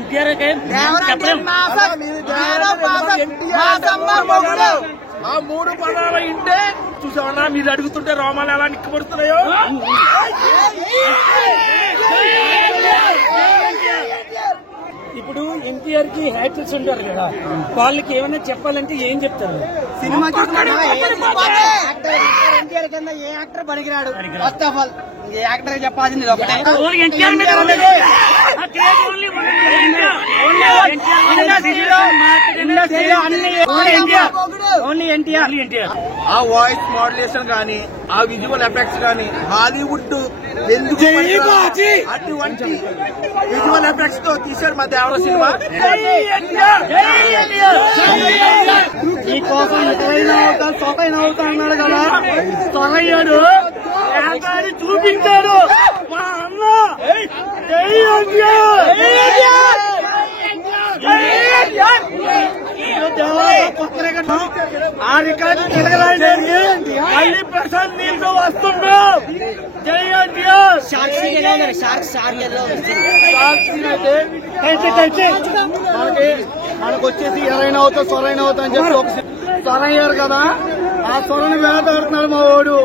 ఎన్టీఆర్ ఆ 3 పదాల ఇంటే చూసావన్నా మీరు అడుగుతుంటే రోమాలు ఎలా నిక్కబడుతున్నాయో. ఇప్పుడు ఎన్టీఆర్ కి హ్యాటర్స్ ఉంటారు కదా, వాళ్ళకి ఏమైనా చెప్పాలంటే ఏం చెప్తారు? సినిమా ఎన్టీఆర్ కింద ఏ యాక్టర్ పనికిరాడు. First of all A actor చెప్పాల్సింది ఒకటే, ఓన్లీ ఎన్టీఆర్. ఆ వాయిస్ మోడ్యులేషన్ గానీ, ఆ విజువల్ ఎఫెక్ట్స్ గానీ హాలీవుడ్ ఎందుకు అటువంటి విజువల్ ఎఫెక్ట్స్ తో తీశారు మా దేవర సినిమా. మీకోసం ఎక్కడైనా అవుతా సొకైనా అవుతా అన్నాడు కదా, సొరయ్యాడు చూపించాడు మా అన్న. ఆ రికార్డు తిరగలండి, మళ్ళీ ప్రశాంత్ నీళ్ళతో వస్తున్నాం. జై ఎన్టీఆర్. మనకు వచ్చేసి ఎరైనా అవుతా సొరైనా అవుతా అని చెప్పి ఒక సొరయ్యారు కదా, ఆ సొరని వేటాడుతున్నాడు మా వాడు.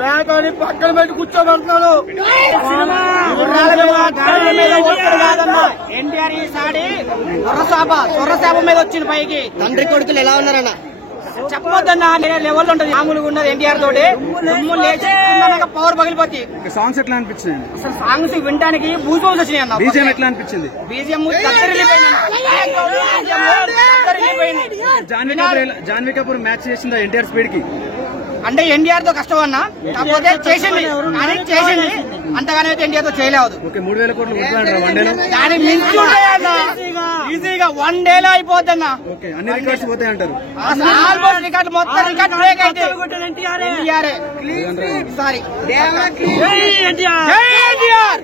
వేటాడి పక్కన పెట్టి కూర్చోబెడుతున్నాడు. ఎన్టీఆర్ ఈసారి సొర్రశాప మీద వచ్చిన పైకి తండ్రి కొడుకులు ఎలా ఉన్నారన్న చెప్పొద్దన్న లెవెల్ ఉంటది. మామూలుగా ఉన్నది ఎన్టీఆర్ తోటి లేచి పవర్ పగిలిపోద్ది. సాంగ్స్ ఎట్లా అనిపించింది? అసలు సాంగ్స్ వినడానికి బూజోస్ వచ్చినాయి అన్న. బీజిఎం ఎట్లా అనిపించింది? బీజిఎం జాన్వీ కపూర్ మ్యాచ్ చేసిందా ఎన్టీఆర్ స్పీడ్ కి? అంటే ఎన్టీఆర్ తో కష్టం అన్న, కాకపోతే చేసింది అంతగానైతే ఎన్టీఆర్ తో చేయలేదు. 3000 కోట్లు వన్డేలో దాని మించి ఈజీగా 1 డేలో అయిపోద్ది అన్న. అన్ని రికార్డ్స్ పోతాయి అంటారు. ఆల్మోస్ట్ రికార్డు మొత్తం రికార్డు బ్రేక్ అయితే ఎన్టీఆర్. సారీ ఎన్టీఆర్.